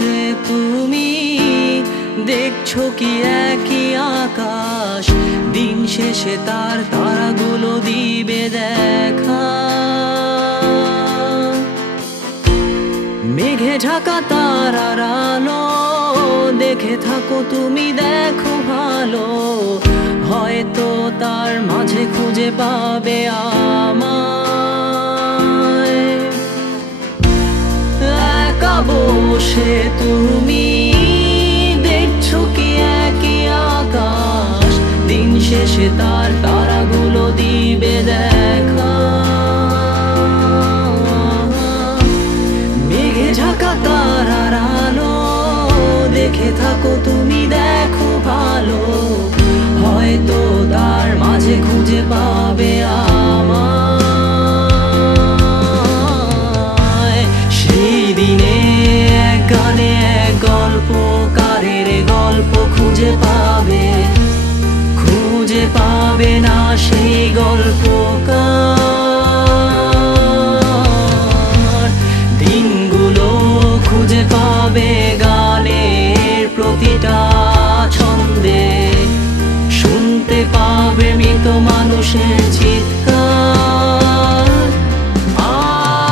বসে তুমি দেখছো কি একই আকাশ, দিন শেষে তার তারাগুলো দিবে দেখা। মেঘে ঢাকা তারার আলো দেখে থাকো তুমি, দেখো ভালো, হয়তো তার মাঝে খুঁজে পাবে আমায়। একা বসে তুমি দেখছো কি একই আকাশ, দিন শেষে তার তারাগুলো দিবে দেখা। মেঘে ঢাকা তারার আলো দেখে থাকো তুমি, দেখো ভালো, হয়তো তার মাঝে খুঁজে পাবে আমায়। সেই দিনে এক গানে এক গল্পকারের গল্প খুঁজে পাবে, খুঁজে পাবে না সেই গল্পকার। দিনগুলো খুঁজে পাবে গানের প্রতিটা ছন্দে, শুনতে পাবে মৃত মানুষের চিৎকার। আমার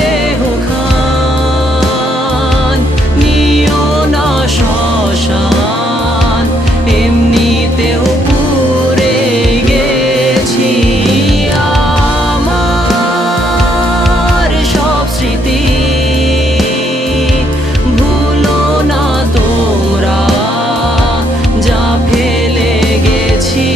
দেহ খান নিও না শ্মশান, এমনিতেও পুড়ে গেছি। আমার সব স্মৃতি ভুলো না তোমরা, যা ফেলে গেছি।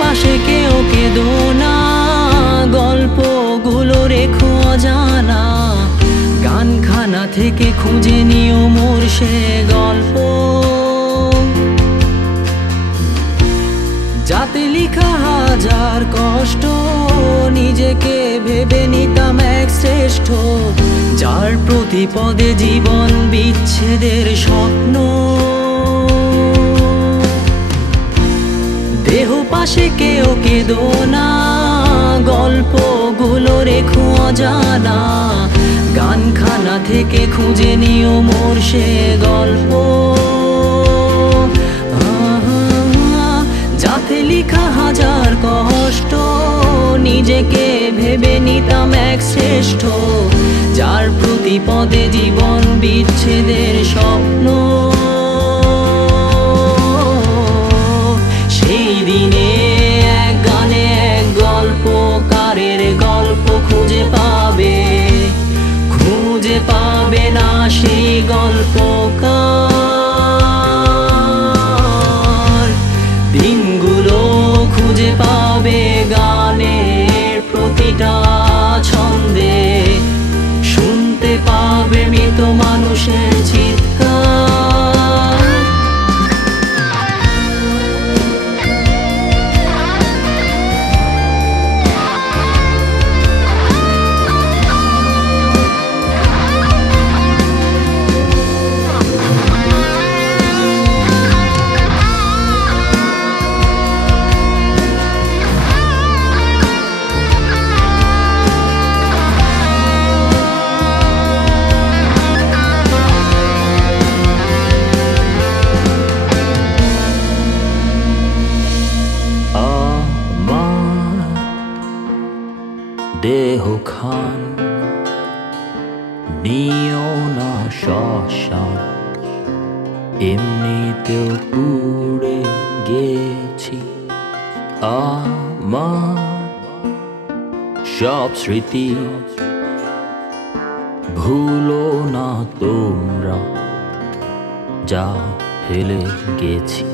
পাশে কেউ কেঁদো না, গল্পগুলো রেখো অজানা, গানখানা থেকে খুঁজে নিও মোর সে গল্প, যাতে লিখা হাজার কষ্ট, নিজেকে ভেবে নিতাম এক শ্রেষ্ঠ, যার প্রতি পদে জীবন বিচ্ছেদের স্বপ্ন। দেহ পাশে কেউ কেঁদো না, গল্পগুলো রেখো অজানা, গানখানা থেকে খুঁজে নিও মোর সে গল্প, যাতে লিখা হাজার কষ্ট, নিজেকে ভেবে নিতাম এক শ্রেষ্ঠ, যার প্রতি পদে জীবন বিচ্ছেদের স্বপ্ন। সেই দিনে এক গানে এক গল্পকারের গল্প খুঁজে পাবে, খুঁজে পাবে না সেই গল্পকার। দিনগুলো খুঁজে পাবে গানের প্রতিটা ছন্দে, শুনতে পাবে মৃত মানুষের চিৎকার। পাষাণ এমনিতেও পুড়ে গেছি। আমার সব স্মৃতি ভুলো না তোমরা, যা ফেলে গেছি।